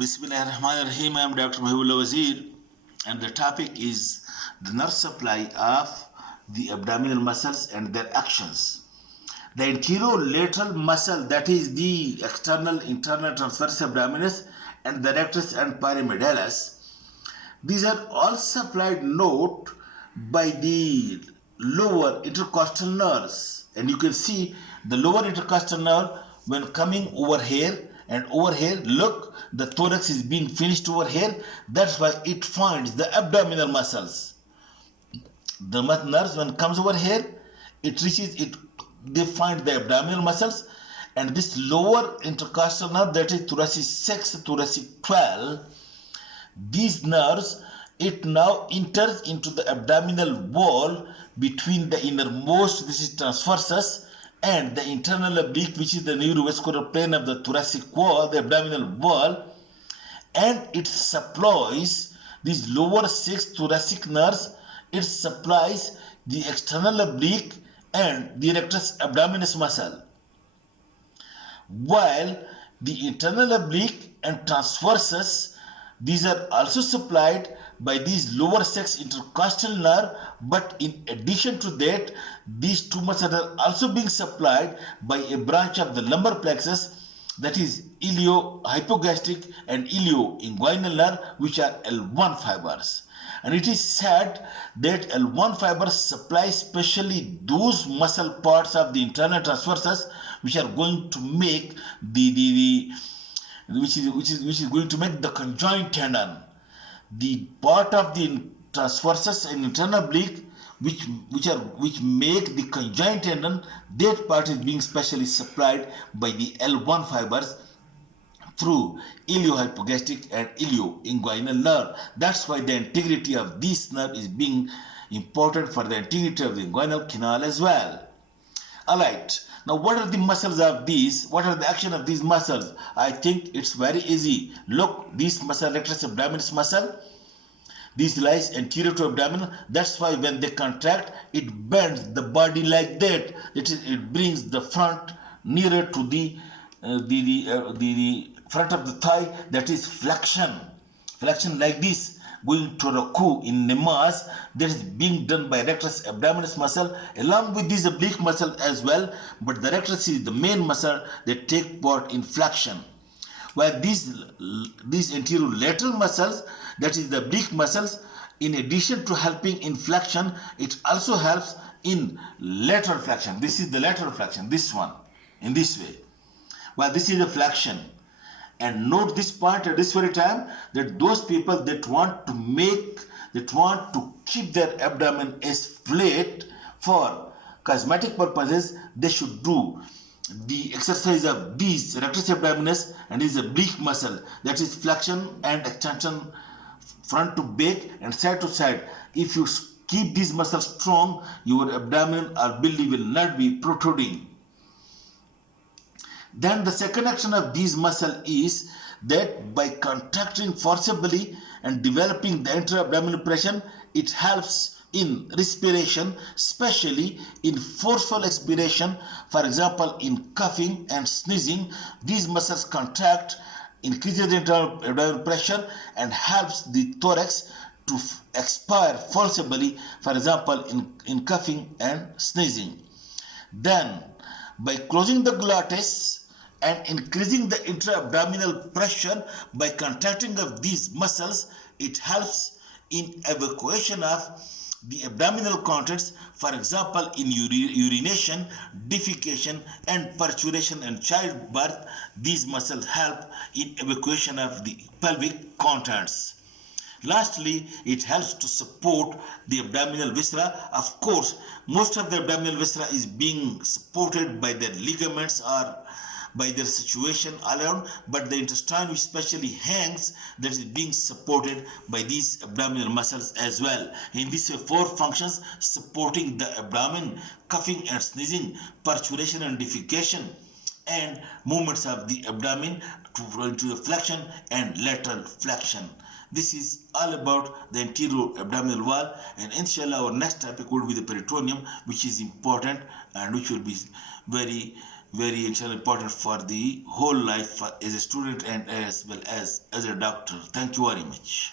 Bismillahirrahmanirrahim. I am Dr. Mahibullah Wazir, and the topic is the nerve supply of the abdominal muscles and their actions. The anterolateral muscle, that is the external internal transverse abdominis, and the rectus and pyramidalis, these are all supplied, note, by the lower intercostal nerves. And you can see the lower intercostal nerve when coming over here, and over here, look, the thorax is being finished over here. That's why it finds the abdominal muscles. The nerves, when comes over here, it reaches it, they find the abdominal muscles, and this lower intercostal nerve, that is thoracic 6, thoracic 12, these nerves, it now enters into the abdominal wall between the innermost, this is transversus, and the internal oblique, which is the neurovascular plane of the thoracic wall, the abdominal wall, and it supplies these lower 6 thoracic nerves. It supplies the external oblique and the rectus abdominis muscle, while the internal oblique and transversus, these are also supplied by these lower 6 intercostal nerve, but in addition to that, these two muscles are also being supplied by a branch of the lumbar plexus, that is iliohypogastric and ilioinguinal nerve, which are L1 fibers. And it is said that L1 fibers supply especially those muscle parts of the internal transversus which are going to make which is going to make the conjoint tendon. The part of the transversus and internal oblique which make the conjoint tendon, that part is being specially supplied by the L1 fibers through iliohypogastric and ilioinguinal nerve. That's why the integrity of this nerve is being important for the integrity of the inguinal canal as well. Alright, now what are the muscles of these? What are the action of these muscles? I think it's very easy. Look, this muscle, rectus abdominis muscle, this lies anterior to abdomen. That's why when they contract, it bends the body like that. It brings the front nearer to the front of the thigh. That is flexion. Flexion like this, going to Roku in Nemas, that is being done by rectus abdominis muscle along with this oblique muscle as well. But the rectus is the main muscle that take part in flexion. While these anterolateral muscles, that is the oblique muscles, in addition to helping in flexion, it also helps in lateral flexion. This is the lateral flexion, this one, in this way. While this is the flexion. And note this point at this very time, that those people that want to keep their abdomen as flat for cosmetic purposes, they should do the exercise of these rectus abdominis and this oblique muscle, that is flexion and extension front to back and side to side. If you keep these muscles strong, your abdomen or belly will not be protruding. Then the second action of these muscles is that by contracting forcibly and developing the intra-abdominal pressure, it helps in respiration, especially in forceful expiration. For example, in coughing and sneezing, these muscles contract, increases the internal abdominal pressure and helps the thorax to expire forcibly, for example, in coughing and sneezing. Then, by closing the glottis and increasing the intra-abdominal pressure by contracting of these muscles, it helps in evacuation of the abdominal contents, for example, in urination, defecation, and parturition and childbirth. These muscles help in evacuation of the pelvic contents. Lastly, it helps to support the abdominal viscera. Of course, most of the abdominal viscera is being supported by their ligaments or by their situation around, but the intestine which especially hangs, that is being supported by these abdominal muscles as well. In this way, 4 functions supporting the abdomen: coughing and sneezing, parturition and defecation, and movements of the abdomen to the flexion and lateral flexion. This is all about the anterior abdominal wall, and inshallah our next topic would be the peritoneum, which is important and which will be very very important for the whole life as a student and as well as a doctor. Thank you very much.